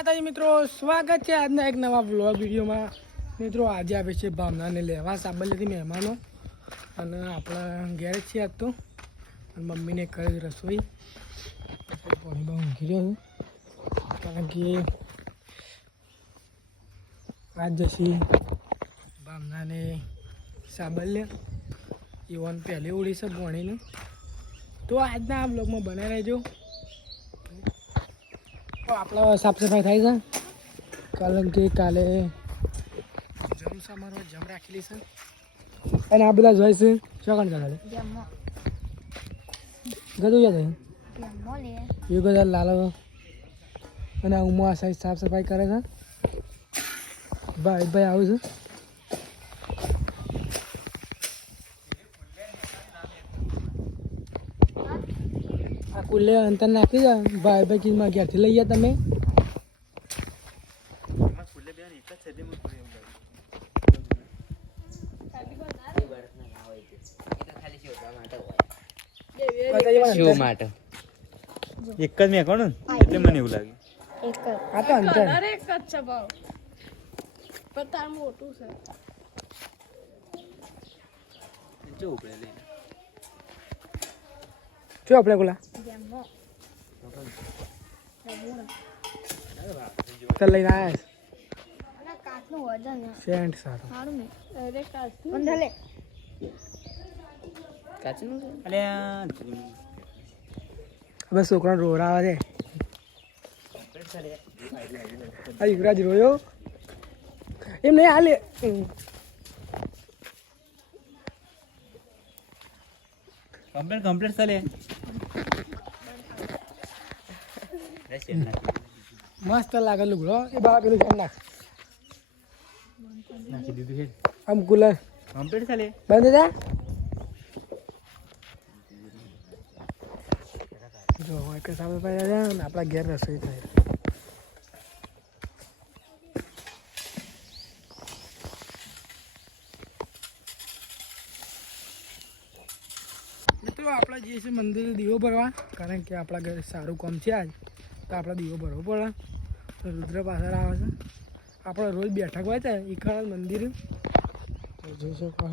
માતાજી મિત્રો, સ્વાગત છે આજના એક નવા વ્લોગ વિડીયોમાં. મિત્રો આજે આવે છે ભાવનાને લેવા સાબરમતીથી મહેમાનો, અને આપણા ઘેર છે આજ તો. અને મમ્મીને કરે રસોઈ પાણી બહુ ઊંઘી રહ્યો છે, કારણ કે આજ જશે ભાવનાને સાબરલે એવન પહેલી ઉડી છે ભણીને. તો આજના આ બ્લોગમાં બનાવી રહેજો. આપણે સાફ સફાઈ થાય છે, કારણ કે કાલે જમ સમારોહ જમ રાખેલી છે. અને આ બધા જોઈ છે શું કાંડ ચાલે ગયું યાદ એ બધા લાલો અને ઉમો આ સાઈડ સાફ સફાઈ કરે છે. ભાઈ ભાઈ આવું છે. આ કુલ્લે અંતર નાખી દે ભાઈ ભાઈ કિંમત ઘેરથી લઈ ગયા તમે. એક જ મેં કોણ એટલે મને એવું લાગે આ તો અંતર એક જ છે ભાવ પણ તાર મોટું છે. જો ઉપડે લે શું આપણે બોલા તો લઈને આવ્યા કાચનું વજન સેન્ટ સારું. સારું ને અરે કાચનું લે કાચનું અલે હવે છોકરાને રોડાવે છે. આ યુવરાજ રોયો એમ નહીં હાલે. કમ્પ્લીટ ચાલે મસ્ત લાગે લુગડો એ બાબા પેલું કેમ નાખી દીધું છે આમ કુલર કમ્પ્લીટ ચાલે બંધ થા. જો એક સામે પાડ્યા છે ને આપણા ઘેર રસોઈ થાય. મિત્રો આપણે જઈએ છીએ મંદિરે દીવો ભરવા, કારણ કે આપણા ઘરે સારું કામ છે આજ, તો આપણે દીવો ભરવો પડે. તો રુદ્ર પાછળ આવે છે. આપણે રોજ બેઠક હોય છે એ ખરા મંદિર જોઈ શકો.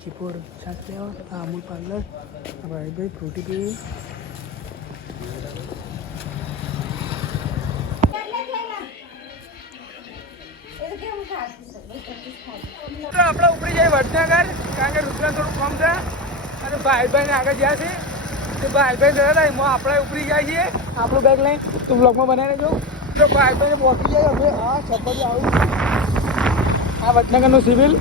ચીપોર છાસ લેવા અમૂલ પાર્લર ભાઈ ભાઈ ફ્રૂટી પીવી. આપણે ઉપરી જઈએ વડનગર, કારણ કે રુદ્ર થોડું કમ છે અને ભાઈ ભાઈને આગળ ગયા છે. તો ભાઈ ભાઈ જતા એમાં આપણે ઉપરી જાય છીએ આપણું બેગ લઈને. તો બ્લોગમાં બનાવી લેજો. તો ભાઈ ભાઈને પહોંચી જાય હવે આ છપ્પડી આવું આ વડનગરનું સિવિલ.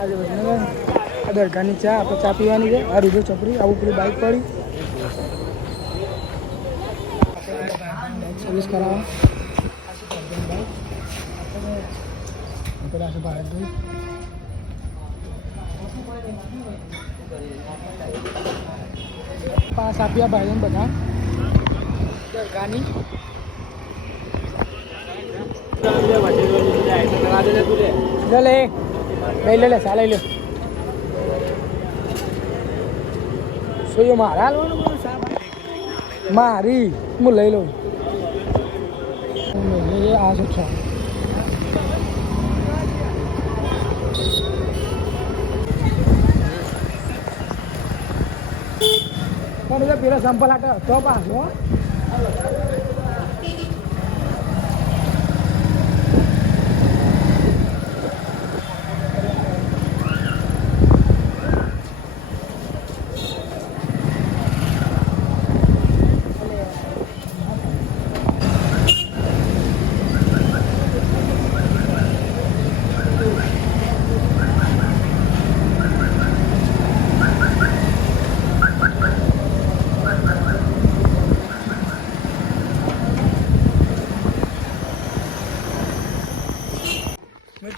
આજે વડનગર આ દરગાહની ચા આપણે ચા પીવાની છે. આ રૂબરૂ ચપરી આવું પેલી બાઇક પડી બાઇક સર્વિસ કરાવવા પેલા છે ભારતભાઈ. પાસ આપ્યા ભાઈ બધા દરગાહની. લે લે સા લઈ લે. સોયો મારા મારી હું લઈ લઉં. આ શું છે પેલા સંપલ આટો તો પાસ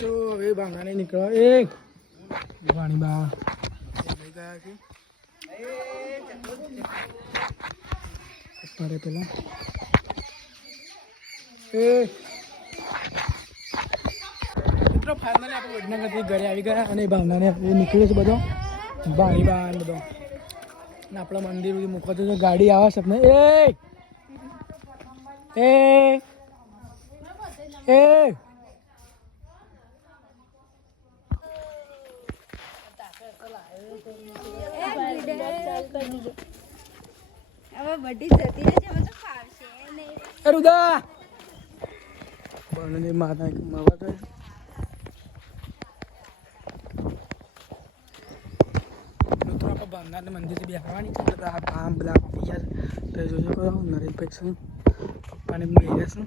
મિત્રો હવે ભાંગાને નીકળો એ વાણી બા લઈ ગયા છે પરે પેલા એ મિત્રો ફાઇનલી આપણે વડનગરથી ઘરે આવી ગયા અને ભાવનાને નીકળ્યો છે બધો ભાણી બા બધો ને આપણા મંદિર સુધી મૂકવા તો ગાડી આવે છે ને એ હવે બધી જતી રહેશે બધું ફાવશે નહીં રૂદા બને માતા માવા તો મિત્રો આપણે ભાવનાથ મંદિરથી બેસવાની છે બધા આમ બધા બીજા તો જોજો કરો નરેશભાઈ છું પપ્પાને લઈ જશું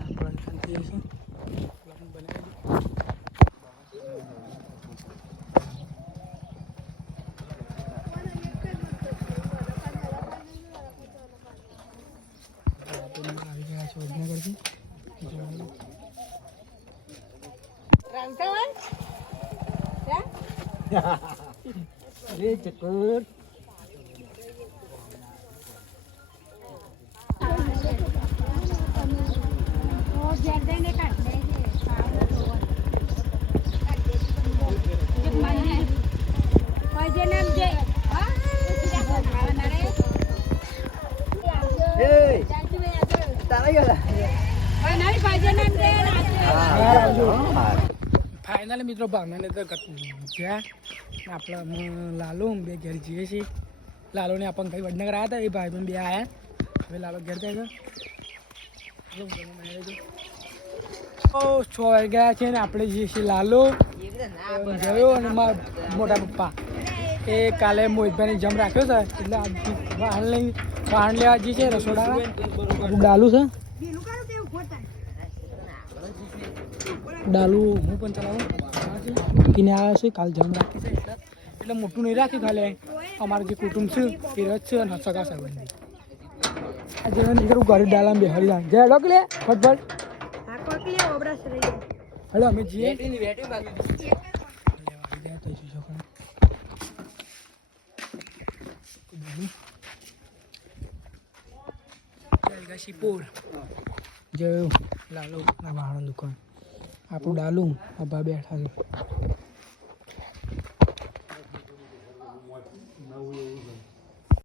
આપણે શાંતિ જઈશું આવી ગયા છે વડનગરથી અરે ચકોર ફાઇનલી મિત્રો ભાવનાને તો ગયા આપણે લાલુ બે ઘેર જઈએ છીએ લાલુને આપણને કઈ વડનગર આવ્યા હતા એ ભાઈ પણ બે આવ્યા હવે લાલો ઘેર જાય છ ગયા છે ને આપણે જઈએ છીએ લાલુ ગયો અને મારા મોટા પપ્પા એ કાલે મોહિતભાઈને જમ રાખ્યો છે એટલે વાહન લેવા જઈએ છે રસોડા ડાલુ છે ડાલુ હું પણ ચલાવું કીને આવ્યા છે કાલ જમ રાખી છે એટલે મોટું નહીં રાખ્યું ખાલી અમારું જે કુટુંબ છે એ રજ છે અને સગા સંબંધી આ જેને નીકળું ઘરે ડાલામાં બેહાડી લાગે જય ડોક લે ફટફટ હેલો અમે જઈએ શિપુર જોયું લાલુ ના વાહણ દુકાન આપણું ડાલું અબ્બા બેઠા છે